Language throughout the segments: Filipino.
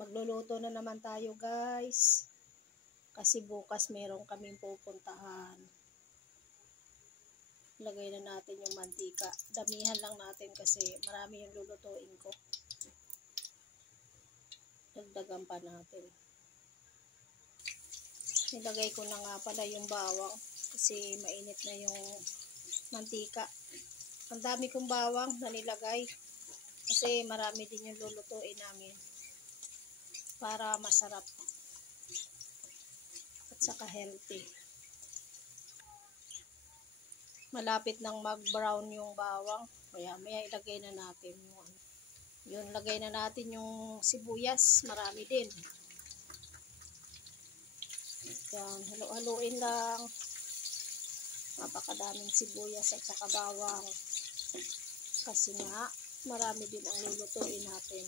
Magluluto na naman tayo guys. Kasi bukas meron kaming pupuntahan. Lagay na natin yung mantika. Damihan lang natin kasi marami yung lulutuin ko. Dagdagan pa natin. Nilagay ko na nga pala yung bawang kasi mainit na yung mantika. Ang dami kong bawang na nilagay kasi marami din yung lulutuin namin para masarap at saka healthy. Malapit nang mag-brown yung bawang, kaya maya ilagay na natin yun, lagay na natin yung sibuyas, marami din. Yan, halo-haloin lang. Napakadaming sibuyas at saka bawang. Kasi nga, marami din ang lulutuin natin.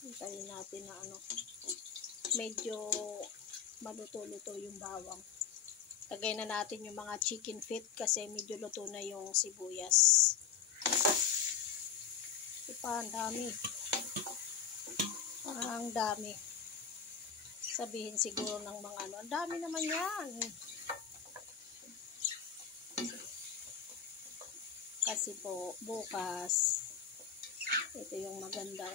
Hintayin natin na medyo maluto-luto yung bawang. Lagay na natin yung mga chicken feet kasi medyo luto na yung sibuyas. Ito pa, ang dami. Ang dami. Sabihin siguro ng mga ang dami naman yan. Kasi po, bukas, ito yung magandang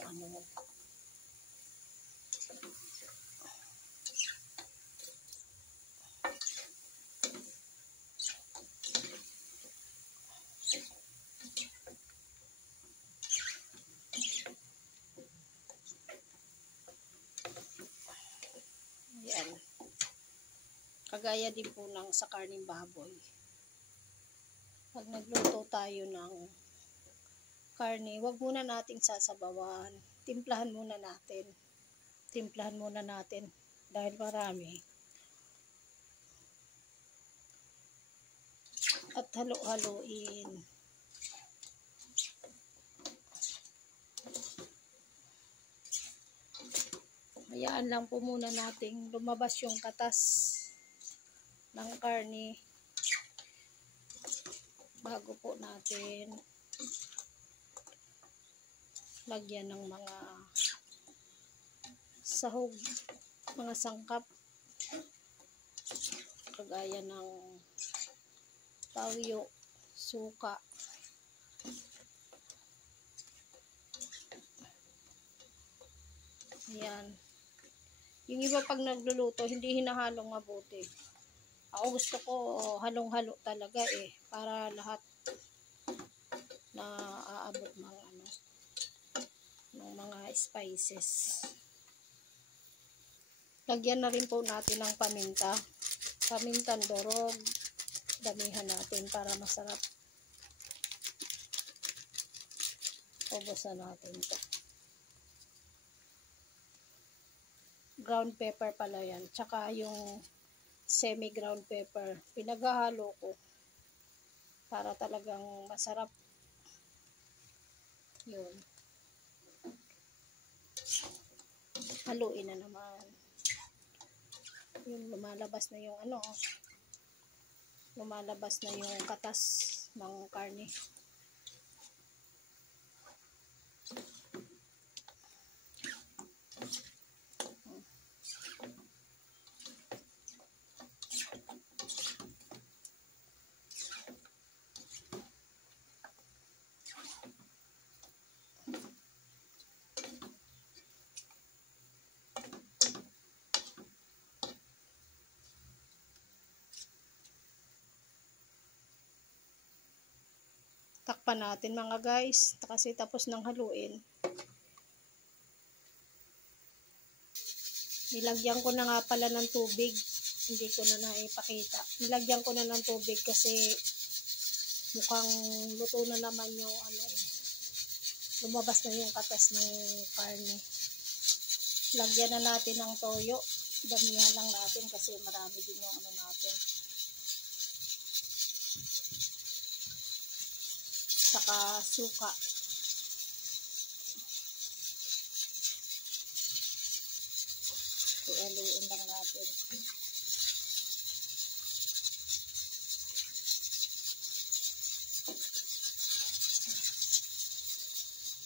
yan. Kagaya din po ng sa karning baboy. Pag nagluto tayo ng karne, wag muna nating sasabawan. Timplahan muna natin. Timplahan muna natin dahil marami. At halo-haloin. Hayaan lang po muna nating lumabas yung katas ng karne bago po natin lagyan ng mga sahog, mga sangkap kagaya ng pawyo, suka. Ayan. Yung iba pag nagluluto, hindi hinahalong mabuti. Ako gusto ko halong-halo talaga para lahat na aabot ng mga spices. Lagyan na rin po natin ng paminta. Pamintang dorog. Damihan natin para masarap. Ubusan natin ito. Ground pepper pala yan. Tsaka yung semi-ground pepper. Pinaghahalo ko para talagang masarap. Yun. Haluin na naman. Yung lumalabas na yung lumalabas na yung katas ng karne. Takpan natin mga guys kasi tapos ng haluin. Nilagyan ko na nga pala ng tubig. Hindi ko na naipakita. Nilagyan ko na ng tubig kasi mukhang luto na naman yung lumabas na yung katas ng karne. Lagyan na natin ng toyo. Damihan lang natin kasi marami din yung natin. Saka suka. Halo-haluin lang natin.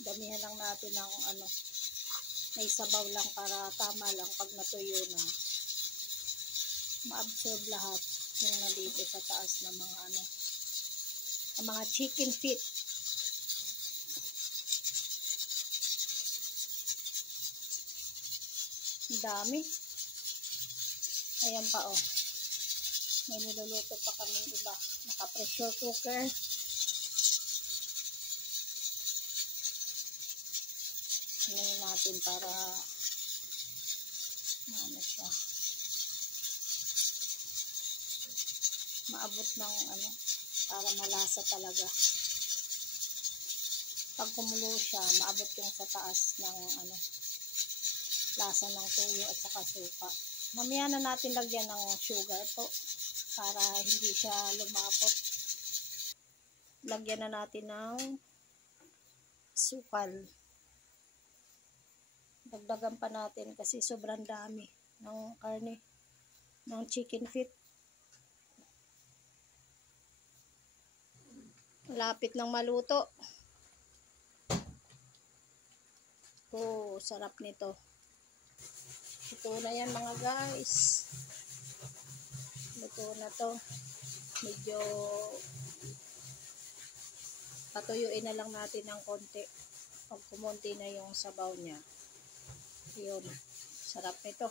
Damihan lang natin ng may sabaw lang para tama lang pag natuyo na. Ma-absorb lahat yung nandito sa taas ng mga ang mga chicken feet. Ang dami. Ayan pa oh. May niluluto pa kami iba. Naka-pressure cooker. Hinayin natin para siya. Maabot ng para malasa talaga. Pag kumulo siya, maabot yung sa taas ng lasa ng tuyo at saka suka. Mamaya na natin lagyan ng sugar po para hindi siya lumapot. Lagyan na natin ng sukal. Dagdagan pa natin kasi sobrang dami ng karne ng chicken feet. Malapit lang maluto. Oh, sarap nito. Ito na yan mga guys. Luto na to. Medyo patuyuin na lang natin ng konti. Pag kumunti na yung sabaw niya. Yun. Sarap nito.